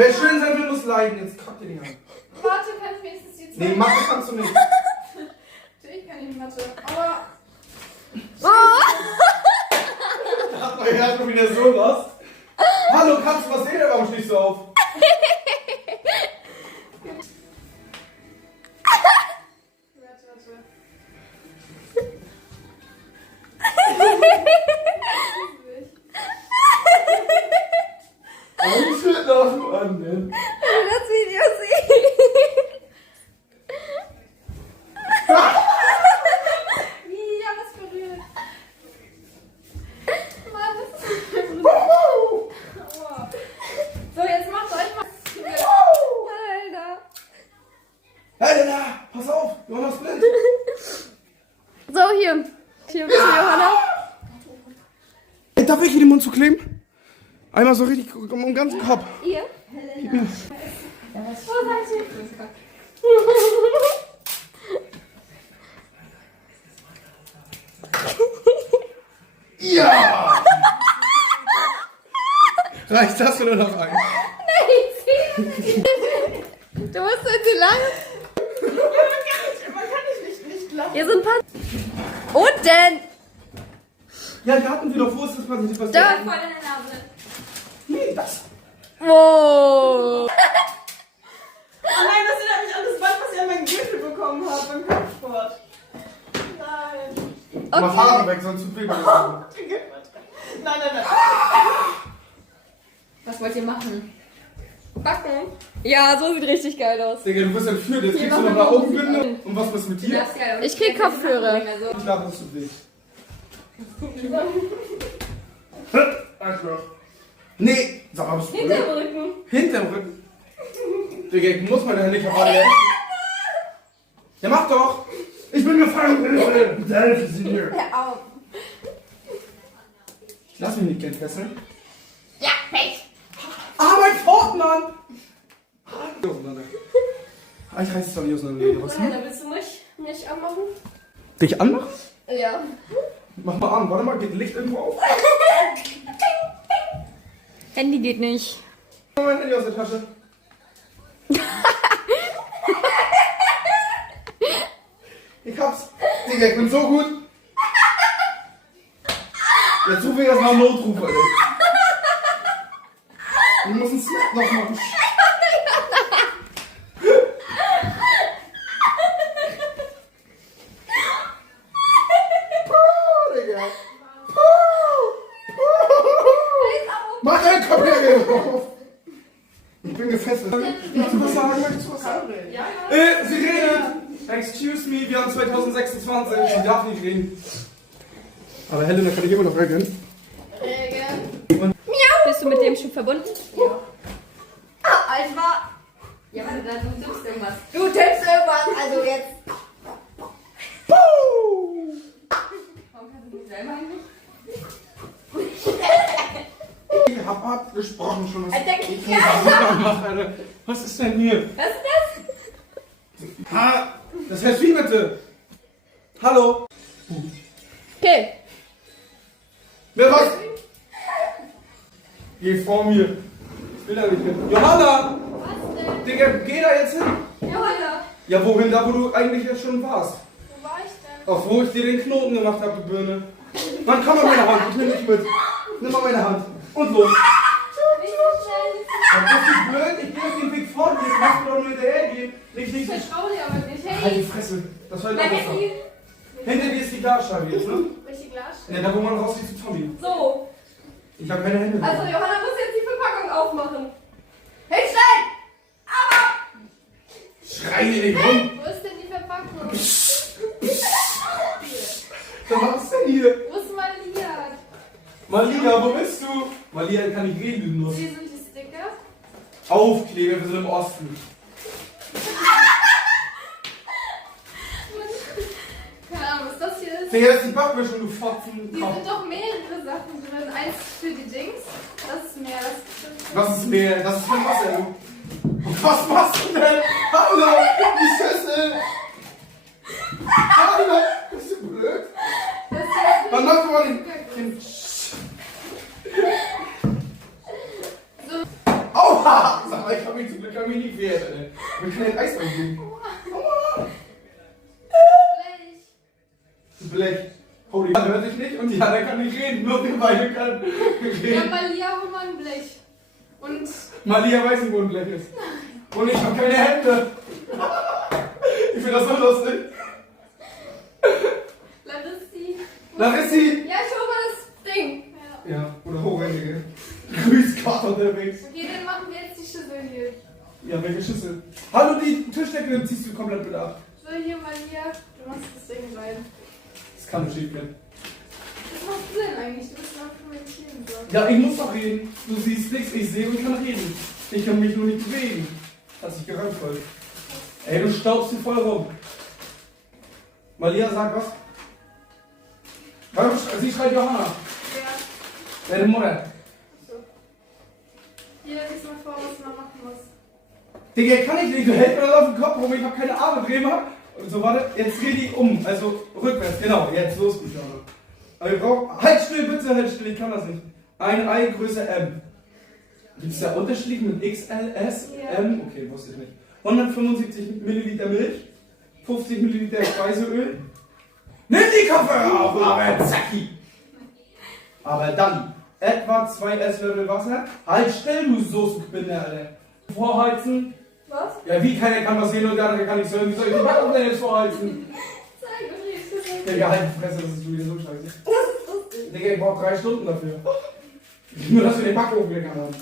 Wer schön sein will, muss leiden. Jetzt kackt ihr die an. Warte, kann ich wenigstens die zwei... Nee, Mathe kannst du nicht. Natürlich kann ich Mathe, aber... Da hat man ja schon wieder sowas. Hallo, Katze, was seht ihr? Warum stehst du auf? Ich will doch nur an, ne? Das Video sehen. Wie, ja, was berührt. Mann, das ist... Aua. So, jetzt macht euch mal... Alter. Hey, da, pass auf, Jonas blind. So, hier. Hier bist du, Johanna. Ey, darf ich hier den Mund zukleben? Einmal so richtig um den ganzen Kopf. Ihr? Wo seid ihr? Ja! Reicht das oder noch ein? Du musst jetzt lang. Man kann nicht lachen. Hier sind ein paar... Und denn? Ja, die hatten wir doch. Wo ist das passiert? Was Da. Voll in der Nase. Nee, das. Oh. Oh nein, das erinnert mich an das Band, was ich an meinen Gürtel bekommen habe beim Kampfsport. Nein. Mach Haare weg, sonst zu viel. Nein, nein, nein. Was wollt ihr machen? Backen. Ja, so sieht richtig geil aus. Digga, du bist entführt. Jetzt kriegst du noch eine Augenbinde. Und was ist mit dir? Ich krieg Kopfhörer. Ich glaube, das tut weh. Arschloch. Nee, sag mal, bist du Hinterm blöd? Rücken. Hinterm Rücken. Digga, ich muss meine Hände nicht verwandeln. Ja, mach doch. Ich bin gefangen. Hilfe. Bitte helfen Sie mir. Hör auf. Ich lass mich nicht gern fesseln. Ja, Pech. Ah, mein Fortmann! Auseinander. Ah, ich reiß es doch nicht auseinander. Was? Nein, da willst du mich anmachen? Dich anmachen? Ja. Mach mal an. Warte mal, geht Licht irgendwo auf? Handy geht nicht. Mein Handy aus der Tasche. Ich hab's. Digga, ich bin so gut. Jetzt rufe ich erstmal einen Notruf, Alter. Wir müssen Snap noch machen. Puh, Digga. Mach deinen Kopfhörer auf. Ich bin gefesselt. Möchtest du was sagen? Möchtest du was sagen? Ja, Sie redet! Excuse me, wir haben 2026. Sie darf nicht reden. Aber Helena kann ich immer noch regeln. Bist du mit dem schon verbunden? Alter. Ja, warte, da du tippst irgendwas. Du tippst irgendwas, also jetzt. Warum kannst du nicht selber eigentlich? Ich hab abgesprochen schon. Was Alter, ich mache, Alter. Was ist denn hier? Was ist das? Ha! Das heißt wie bitte? Hallo? Okay. Wer was? Geh vor mir. Ich will da nicht hin. Johanna! Was denn? Digga, geh da jetzt hin. Johanna, Ja, wohin? Da, wo du eigentlich jetzt schon warst. wo war ich denn? Auf wo ich dir den Knoten gemacht habe, die Birne. Mann, komm mal meine Hand. Ich nehm dich mit. Nimm mal meine Hand. Und los. Nicht so schnell. Dann bist du blöd. Ich geh auf den Weg vor dir. Du musst mir doch nur hinterher gehen. Nicht Ich nicht. vertraue dir aber nicht. Halt die Hey, Fresse. Das war mein jetzt besser. Handy. Hinter dir ist die Glasscheibe jetzt, ne? Welche Glasscheibe? Ja, da wo man rausgeht zu Tommy. So. Ich habe keine Hände mehr. Also Johanna muss jetzt die Verpackung aufmachen. Hey, schnell! Aber! Schrei hier nicht rum. Wo ist denn die Verpackung? Was ist denn hier? Wo ist Malia? Malia, wo bist du? Malia kann nicht reden, nur. Wie sind die Sticker? Aufkleber, wir sind im Osten. Keine Ahnung, was das hier ist. Digga, das ist die Backmischung, du Fotzen. Hier sind doch mehrere Sachen drin. Eins für die Dings. Das ist mehr. Das ist Was ist mehr? Das ist mein Wasser, du. Was machst du denn? Hallo, die Schüssel. Hallo, bist du blöd? das ist Wann machst du mal den... Aua! Sag mal, mich nicht wehrt, ey. Wir können Eis reingeben. Blech. Oh, die hört sich nicht und die andere kann nicht reden, nur die beide kann Ja, reden. Malia, hol mal ein Blech. Und Malia weiß nicht, wo ein Blech ist. Und ich habe keine Hände. Ich finde das so lustig. Larissi! Ja, ich hol mal das Ding. Ja. Ja, oder Hochhändige. Grüßgott unterwegs. Okay, dann machen wir jetzt die Schüssel hier. Ja, welche Schüssel? Hallo, die Tischdecke ziehst du komplett mit ab. So, hier, Malia, du machst das Ding rein. Das kann nicht schief gehen. Was machst du denn eigentlich? Du bist noch kommentieren so. Ja, ich muss doch reden. Du siehst nichts, ich sehe und kann reden. Ich kann mich nur nicht bewegen. Hat sich gereimt voll. Ey, du staubst hier voll rum. Malia, sag was. Warum sie schreit Johanna? Ja. Deine Mutter. So. Hier, lies mal vor, was man machen muss. Digga, kann ich nicht. Du hältst mir das auf den Kopf rum. Ich hab keine Arme, Bremer. Und so, warte. Jetzt dreh die um. Also rückwärts. Genau. Jetzt los, gut, Johanna. Aber wir brauchen. Halt still, bitte, halt still. Ich kann das nicht. Ein Ei Größe M. Gibt es da Unterschiede mit XL, S, Ja. M? Okay, wusste ich nicht. 175 Milliliter Milch. 50 Milliliter Speiseöl. Nimm die Kopfhörer auf, aber zacki! Aber dann etwa 2 Esslöffel Wasser. Halt still, du Soßenspinne, Alter. Vorheizen. Was? Ja, wie keiner kann was sehen und der andere kann nichts hören. Wie soll ich den Backen denn jetzt vorheizen? Zeig, okay, ich bin Digga, halt die Fresse, das ist schon wieder so scheiße. Das ist lustig. Digga, ich brauch 3 Stunden dafür. Nur, dass wir den Backofen gegangen haben.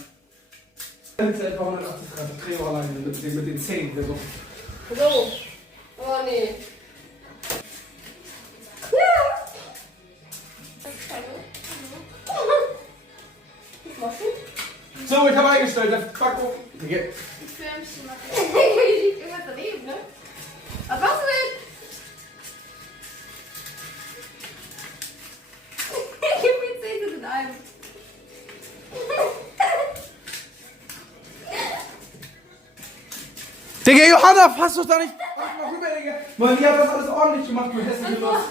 Jetzt etwa 180 Grad. Dreh auch alleine mit den Zähnen. Der so. So. Oh, nee. So, ich habe eingestellt, der Backofen. Digga. Ich Filmchen machen. Hier liegt irgendwas daneben, ne? Was machst du denn? Gib mir Zähne mit einem. Digga, Johanna, fass doch da nicht. Mach mal rüber, Digga. Mann, die hat das alles ordentlich gemacht, du hässliche Lust.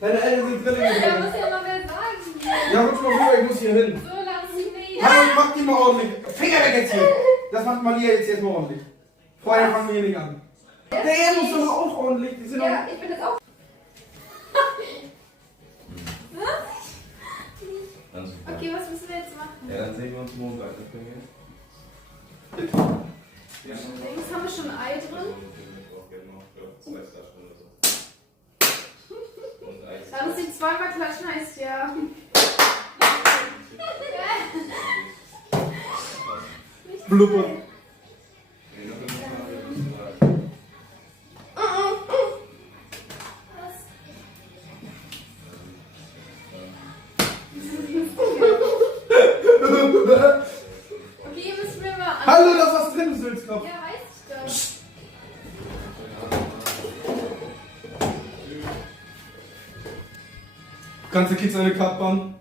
Deine Eltern sind Drillinge. Ja, Digga. muss ja mal wer sagen hier. Ja, rutsch mal rüber, ich muss hier hin. So, lass sie nicht. Hallo, mach die mal ordentlich. Finger weg jetzt hier. Das macht Malia jetzt mal ordentlich. Vorher fangen wir hier nicht an. Der muss doch auch ordentlich. Die sind doch. Ja, ich bin jetzt auch. Okay, was müssen wir jetzt machen? Ja, dann sehen wir uns Montag. Links haben wir schon Ei drin. Da muss ich zweimal klatschen, heißt ja. Blubber. Okay, müssen wir mal an. Hallo, da ist was drin, Sülzkopf. Ja, weiß ich doch. Ganze Kids eine Kartbahn.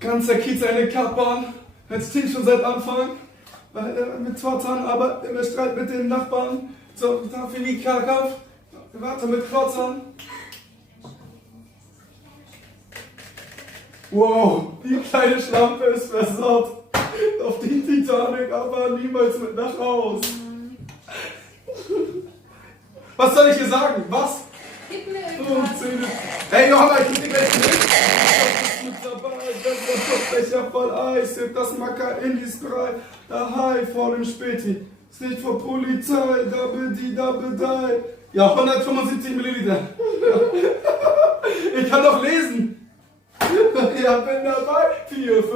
Ganzer Kiez eine Kartbahn. Als Team schon seit Anfang. Mit Pforzern, aber immer Streit mit den Nachbarn. So, dafür wie Kakav. Warte mit Klotzern. Wow, die kleine Schlampe ist versaut. Auf die Titanic, aber niemals mit nach Haus. Was soll ich hier sagen? Was? Gib mir Oh, irgendwas. Zähne. Hey Johanna, ich geb dir gleich mit. Das ist mit dabei, das Becher voll Eis. Hebt das Macker in die Sprei. Daheim vor dem Späti. Ist nicht vor Polizei. Double die, double die. Ja, 175 Milliliter. Ich kann doch lesen. Ja, bin dabei. 4, 5.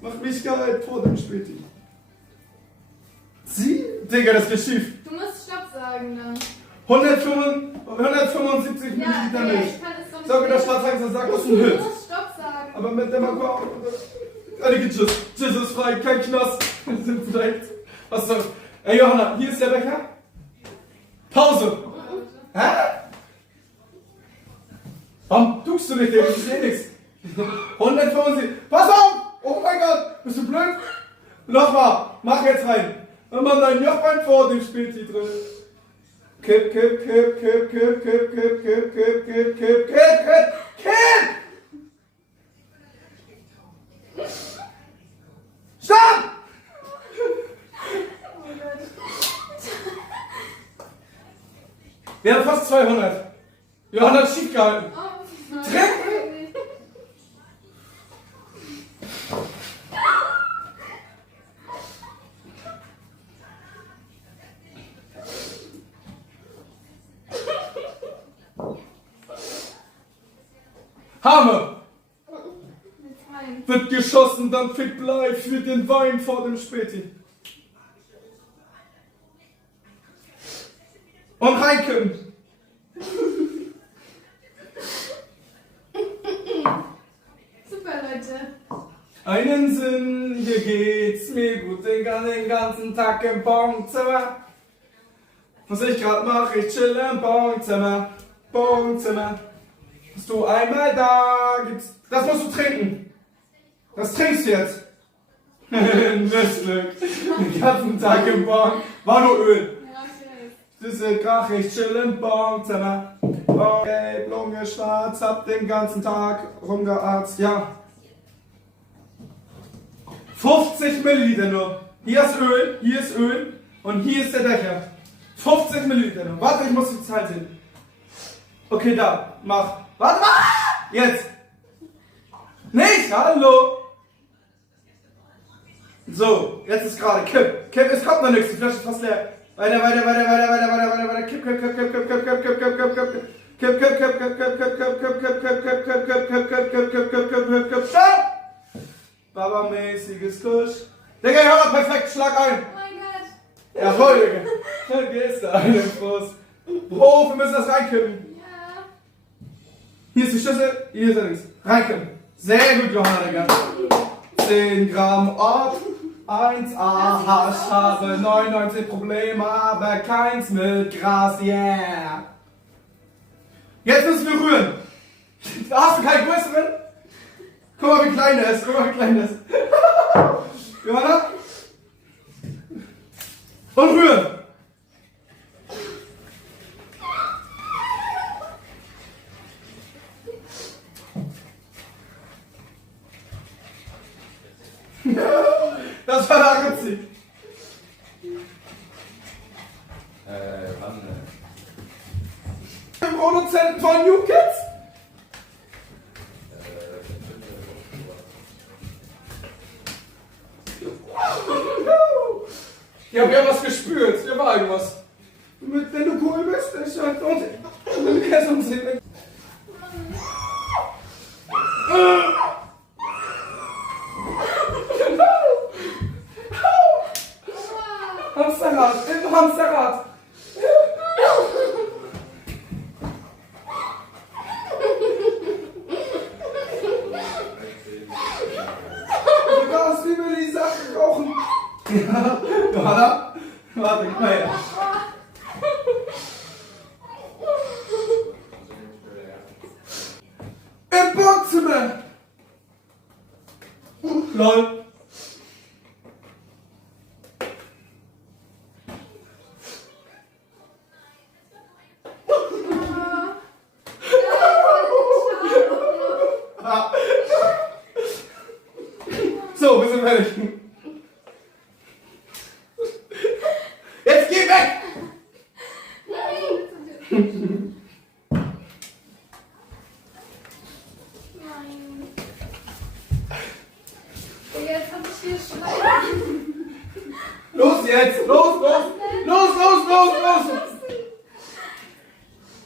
Mach mich geil vor dem Späti. Sie? Digga, das geht schief. Du musst Stopp sagen dann. 175 Ja, Milliliter nee, Milch. ich kann es doch nicht. Sag in der Stadtsache, sag das ist ein Du Hit. musst Stopp sagen. Aber mit der Makro. Einige Tschüss. Tschüss ist frei, kein Knast. Wir sind direkt. Was soll. Ey Johanna, hier ist der Becher. Pause. Hä? Warum tust du nicht, Digga? Das ist eh nix. 175. Pass auf! Oh mein Gott! Bist du blöd? Nochmal. Mach jetzt rein. Wenn man dein Jochbein vor dem Späti drin. Kipp, kipp, kipp, kipp, kipp, kipp, kipp, kipp, kipp, kipp, kipp, kipp, kipp, kipp! Wir haben fast 200. Johanna hat schief gehalten. Oh, Trinken! Hammer! Wird geschossen, dann fit bleibt für den Wein vor dem Späti. Und reinkommen. Super, Leute. Einen Sinn, hier geht's mir gut den ganzen Tag im Bonzimmer. Was ich grad mache, ich chill im Bonzimmer. Bonzimmer. Bist du einmal da, gibt's. Das musst du trinken. Das trinkst du jetzt. Glück. Den ganzen Tag im Bon. War nur Öl. Ja, okay. Das ist Krach, ich chill im Bonzimmer. Okay, Lunge schwarz, hab den ganzen Tag rumgearzt, ja. 50 Milliliter nur. Hier ist Öl und hier ist der Becher. 50 Milliliter nur. Warte, ich muss die Zahl sehen. Okay, da, mach. Warte mal! Jetzt! Nicht! Hallo! So, jetzt ist gerade Kipp. Kipp, es kommt noch nichts, die Flasche ist fast leer. Weiter. Kipp. Stopp! Baba-mäßiges Kusch. Digga, hör mal, perfekt, schlag ein. Oh mein Gott. Jawohl, Digga. Dann geht's da einen Fuß. Bro, wir müssen das reinkippen. Ja. Hier ist die Schüssel, hier ist links. Reinkippen. Sehr gut, Johanna, Digga. 10 Gramm Ob. 1A Hasch, habe 99 Probleme, aber keins mit Gras, yeah. Jetzt müssen wir rühren. Da hast du keinen größeren? Guck mal, wie klein der ist, Johanna? Und rühren. Das war der Ritzi. Wann? Produzenten von New Kids. Ich hab ja was gespürt, hier war irgendwas. Wenn du cool bist, ich sag, und du kannst uns sehen. Hamsterrad, im Hamsterrad. Du kannst wie wir die Sachen rauchen. Ja, Johanna, warte, komm mal her. Im Wohnzimmer. Lol. So, wir sind fertig. Jetzt geh weg! Nein. Und jetzt hab ich hier Schleim. Los jetzt! Los!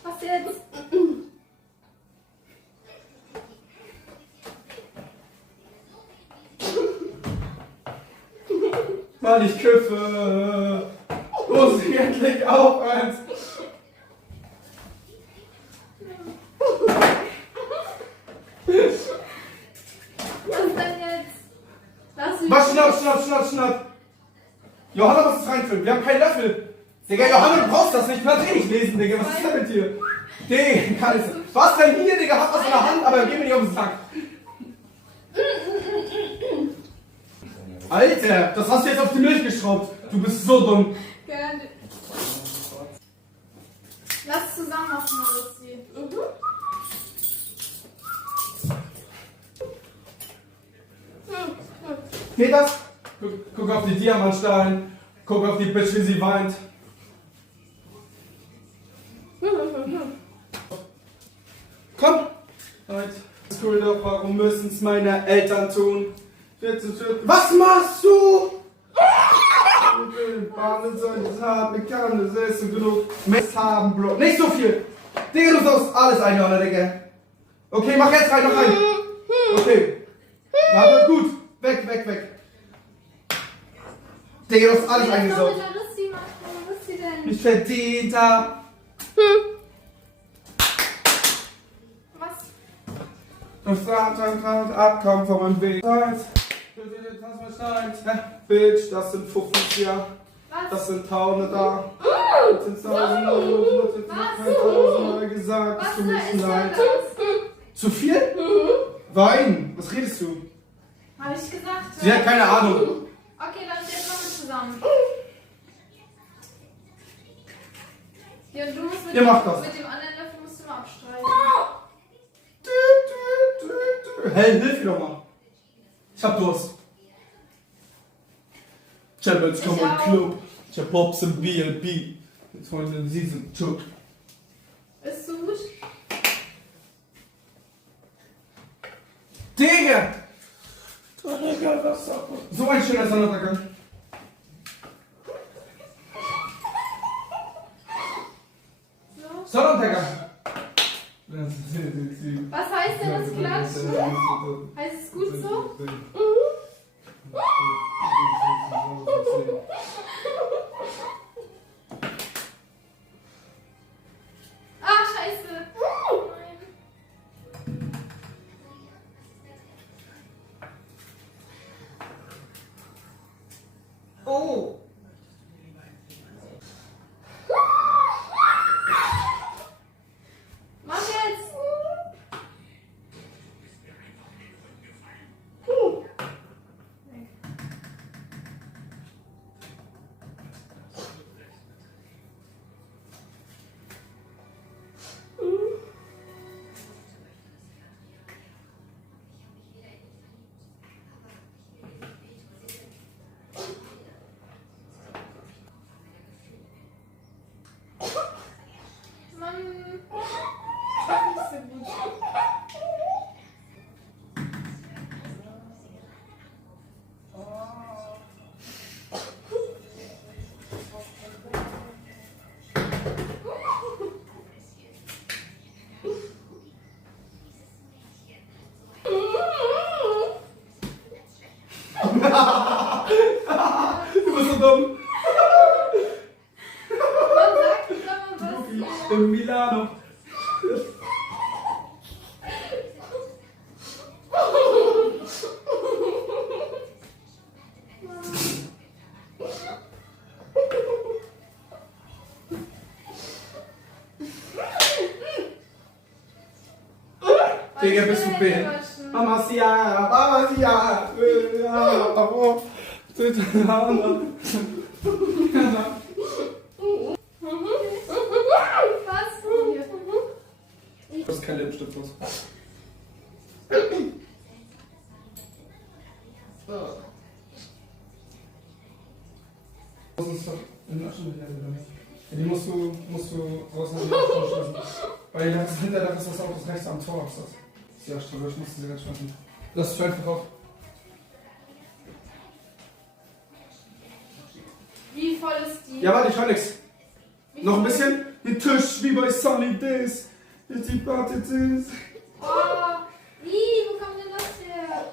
Was jetzt? Mann, ich küffe! Los, endlich auf eins! Was denn jetzt? Lass mich. Was, schnapp! Johanna muss es reinfüllen, wir haben keinen Löffel! Digga, Johanna, du brauchst das nicht, du kannst eh nicht lesen, Digga, was ist denn mit dir? Digga, kann es. Was denn hier, Digga, hat was in der Hand, aber geh mir nicht auf den Sack! Alter, das hast du jetzt auf die Milch geschraubt. Du bist so dumm. Gerne. Lass zusammen aufmachen, Lucy. Geht das? Guck auf die Diamantstein. Guck auf die Bitch, wie sie weint. Warum müssen es meine Eltern tun? Was machst du? Bahnen sollen es haben, ich kann es essen genug. Mist haben, Bro. Nicht so viel. Digga, du saust alles ein, Johanna, Digga. Okay, mach jetzt rein, noch rein. Okay. Warte, gut. Weg, weg, weg. Digga, du hast alles eingesaugt. Was ist sie denn? Ich verdient hab. Was? Das Abkommen von meinem Weg. Bitch, das sind 50 Jahre. Was? Das sind Tausende da. Das sind Tausende, Tausende gesagt. Es tut mir echt leid. Zu viel? Wein. Was redest du? Hab ich gesagt. Sie hat keine Ahnung. Okay, dann jetzt machen wir zusammen. Ja, und du musst mit, Ihr macht das. mit dem anderen Löffel musst du mal abstreichen. Hey, hilf mir doch mal. Ich hab Durst. Champions kommen im Club. Ich hab Pops im BLB. Jetzt wollen wir Season 2. Ist so gut? Digga! So ein schöner Sonnenuntergang. So. Sonnenuntergang. Was heißt denn das Klatschen? Heißt es gut so? Ah, scheiße. Nein. Oh! Mach jetzt. Mann. Nicht so gut. Du bist so dumm. Man sagt immer was. In Milano. Digga, bist du behindert? Mama Sia, Mama Sia. Oh. Was? Hier. Das ist kein Lippenstift los. Das ist doch in der Asche. Die musst du raus nach dem lassen. Weil das Hinterdach ist das auch das rechts am Tor. Das ist die Asche, ich musste sie ganz schmecken. Das ist einfach auf. Wie voll ist die? Ja, warte, ich höre nix. Noch ein bisschen. Den Tisch wie bei Sunny Days. Die Party Days. Oh, wie? Wo kommt denn das her?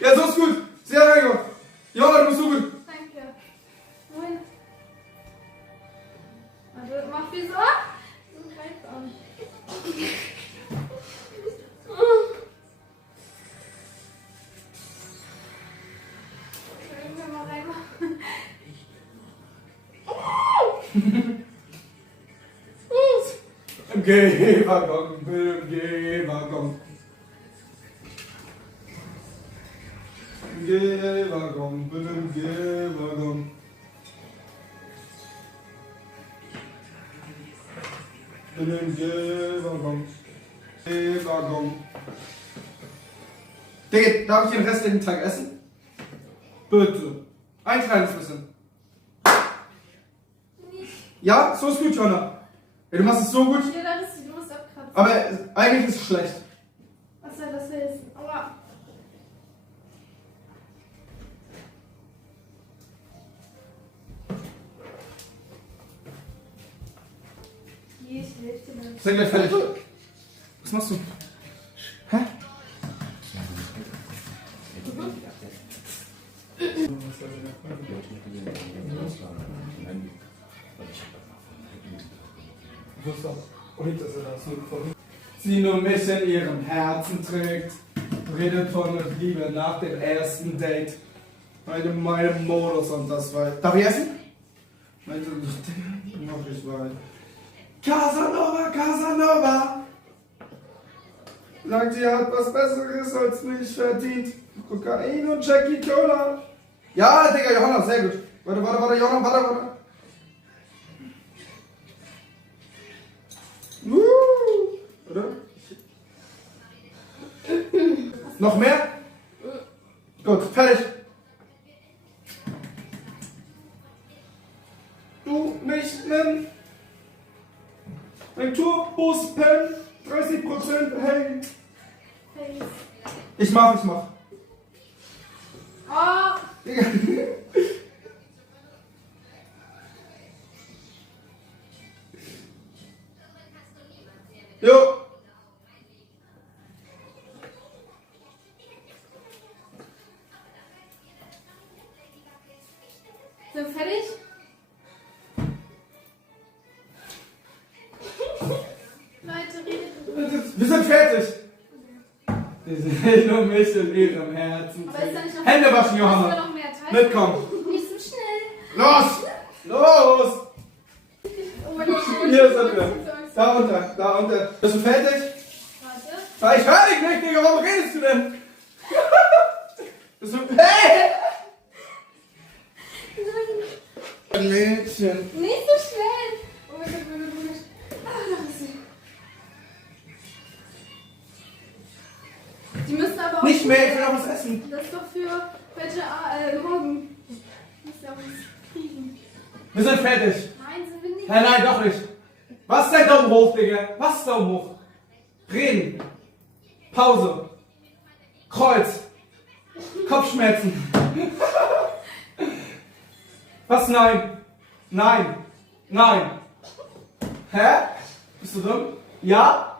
Ja, so ist gut. Sehr reingekommen. Ja, du bist so gut. Danke. Moin. Also, mach wie so. So greift an. Können wir mal reinmachen? Geh-Waggon, Geh-Waggon. Geh-Waggon, Geh-Waggon. Geh-Waggon. Geh-Waggon. Digga, darf ich den restlichen Tag essen? Bitte. Ein kleines bisschen. Ja, so ist gut, Jonna. Ja, du machst es so gut, Ja, dann ist du musst abkratzen. aber eigentlich ist es schlecht. Was soll das heißen? Aua. Nee, ich helfe dir dann. Sind gleich fertig. Was machst du? Hä? Sie nur mich in ihrem Herzen trägt, redet von Liebe nach dem ersten Date. Meinem Modus und das war. Darf ich essen? Meinte ich, mach ich mal. Casanova, Casanova! Sagt, ihr habt was Besseres als mich verdient. Kokain und Jackie Cola. Ja, Digga, Johanna, sehr gut. Warte, Johanna, warte. Oder? Noch mehr? Gut, fertig. Du nicht nennen. Ein Turbus-Pen, 30% hey. Face. Ich mach. Oh, Digga. Jo. sind wir fertig? Leute, redet. Wir sind fertig. Wir sind nur mich in ihrem Herzen. Aber ist da nicht noch Hände waschen, Hast du Johanna. noch mehr Teig? Mitkommen. Nicht so schnell. Los! Oh mein Gott. Hier sind wir. Da unter. Bist du fertig? Warte. Ich höre dich nicht, Digga. Warum redest du denn? Bist du... Hey! Mädchen. Nicht so schnell. Oh mein Gott. Ah, da ist sie. Die müssen aber auch. Nicht mehr, ich will noch was essen. Das ist doch für welche morgen. Muss ja auch was kriegen. Wir sind fertig. Nein, sind wir nicht. Nein, doch nicht. Was ist dein Daumen hoch, Digga? Was ist Daumen hoch? Reden. Pause. Kreuz. Kopfschmerzen. Was? Nein. Nein. Hä? Bist du dumm? Ja.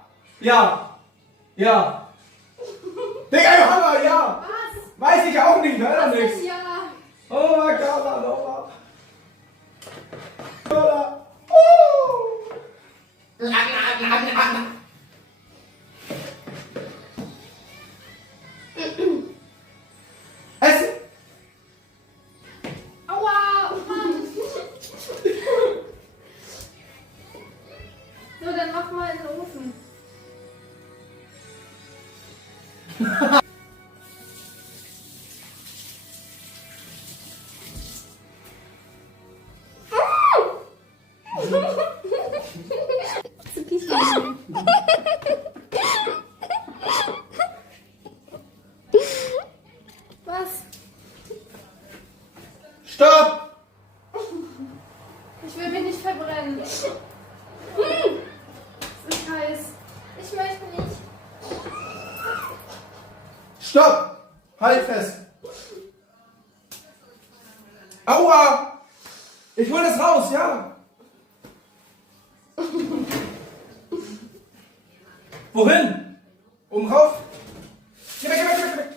Digga, Johanna, ja. Was? Weiß ich auch nicht, hör doch Was nichts. denn ja? Oh mein Gott, Lola. Lola. Oh. Essen? Aua, Mann. So, dann mach mal in den Ofen. Was? Stopp! Ich will mich nicht verbrennen. Es ist heiß. Ich möchte nicht. Stopp! Halt fest! Aua! Ich hol das raus, ja! Wohin? Oben rauf? Geh weg!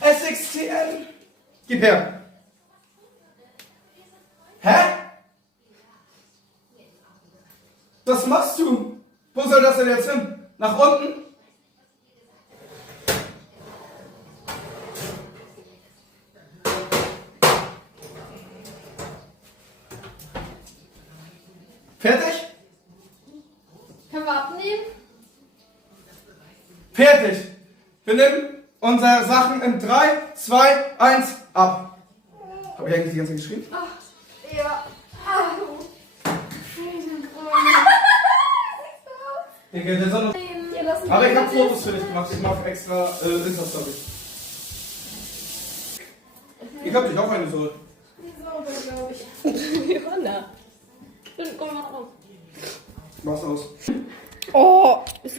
SXTN! Gib her! Hä? Was machst du? Wo soll das denn jetzt hin? Nach unten? Fertig? Können wir abnehmen? Fertig! Wir nehmen unsere Sachen in 3, 2, 1 ab. Habe ich eigentlich die ganze Zeit geschrieben? Ja. Ah. Digga, der Sonne. Ihr lasst Aber ich mich habe Fotos für dich gemacht. Ich mache extra Insta-Story. Ich hab dich auch eine so. sauber, glaube ich. Johanna. Stimmt, komm mal raus. Was aus?